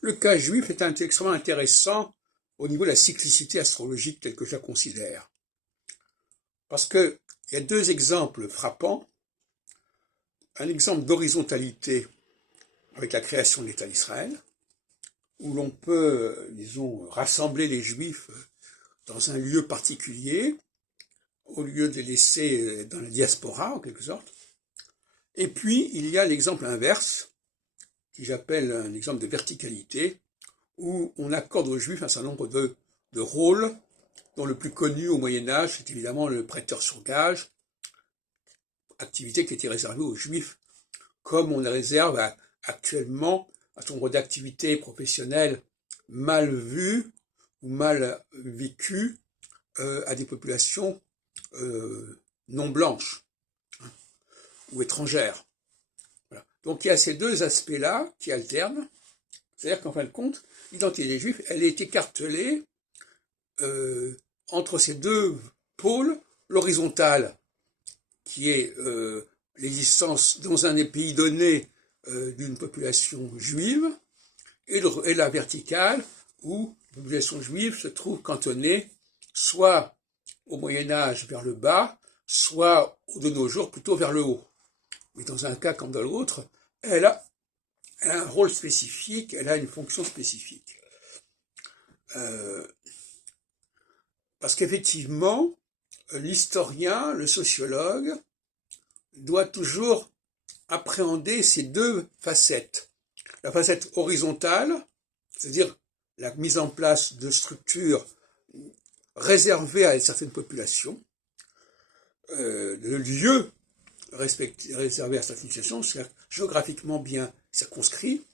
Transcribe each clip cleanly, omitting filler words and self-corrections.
Le cas juif est extrêmement intéressant au niveau de la cyclicité astrologique telle que je la considère. Parce qu'il y a deux exemples frappants. Un exemple d'horizontalité avec la création de l'État d'Israël, où l'on peut, disons, rassembler les Juifs dans un lieu particulier, au lieu de les laisser dans la diaspora, en quelque sorte. Et puis, il y a l'exemple inverse, que j'appelle un exemple de verticalité, où on accorde aux Juifs un certain nombre de rôles, dont le plus connu au Moyen-Âge, c'est évidemment le prêteur sur gage, activité qui était réservée aux Juifs, comme on réserve actuellement un certain nombre d'activités professionnelles mal vues ou mal vécues à des populations non blanches ou étrangères. Voilà. Donc il y a ces deux aspects-là qui alternent, c'est-à-dire qu'en fin de compte, l'identité des Juifs, elle est écartelée entre ces deux pôles, l'horizontale, qui est l'existence dans un pays donné d'une population juive, et la verticale, où la population juive se trouve cantonnée soit au Moyen-Âge vers le bas, soit de nos jours plutôt vers le haut. Mais dans un cas comme dans l'autre, elle a un rôle spécifique, elle a une fonction spécifique. Parce qu'effectivement, l'historien, le sociologue, doit toujours appréhender ces deux facettes. La facette horizontale, c'est-à-dire la mise en place de structures réservées à certaines populations, le lieu réservé à certaines populations, c'est géographiquement bien circonscrit,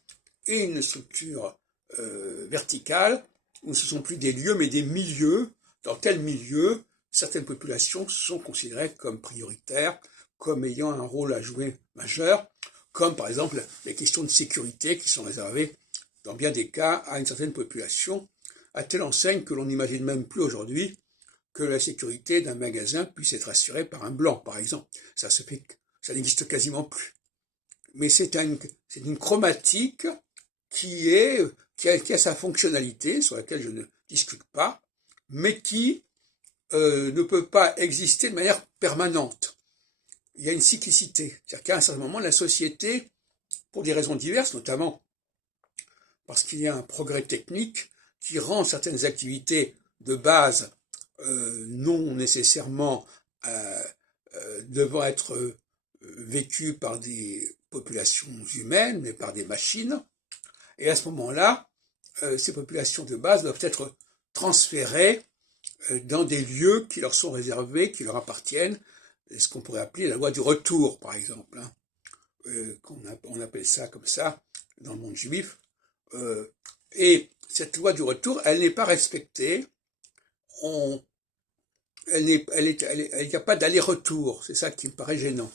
et une structure verticale, où ce ne sont plus des lieux, mais des milieux. Dans tel milieu, certaines populations sont considérées comme prioritaires, comme ayant un rôle à jouer majeur, comme par exemple les questions de sécurité qui sont réservées, dans bien des cas, à une certaine population, à telle enseigne que l'on n'imagine même plus aujourd'hui que la sécurité d'un magasin puisse être assurée par un blanc, par exemple. Ça n'existe quasiment plus. Mais c'est une chromatique qui a sa fonctionnalité, sur laquelle je ne discute pas, mais qui ne peut pas exister de manière permanente. Il y a une cyclicité. C'est-à-dire qu'à un certain moment, la société, pour des raisons diverses, notamment parce qu'il y a un progrès technique qui rend certaines activités de base non nécessairement devant être vécues par des populations humaines, mais par des machines. Et à ce moment-là, ces populations de base doivent être transférées dans des lieux qui leur sont réservés, qui leur appartiennent, ce qu'on pourrait appeler la loi du retour, par exemple. On appelle ça comme ça dans le monde juif. Et cette loi du retour, elle n'est pas respectée. Il n'y a pas d'aller-retour. C'est ça qui me paraît gênant.